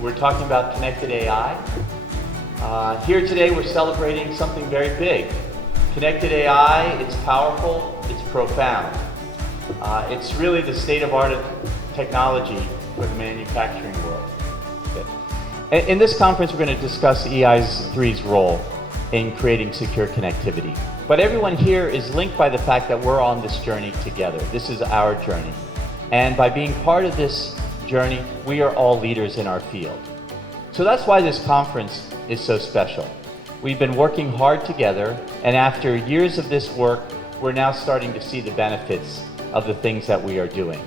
We're talking about connected AI. Here today we're celebrating something very big. Connected AI, it's powerful, it's profound. It's really the state-of-art of technology for the manufacturing world. In this conference we're going to discuss EI3's role in creating secure connectivity. But everyone here is linked by the fact that we're on this journey together. This is our journey. And by being part of this journey, we are all leaders in our field. So that's why this conference is so special. We've been working hard together, and after years of this work, we're now starting to see the benefits of the things that we are doing.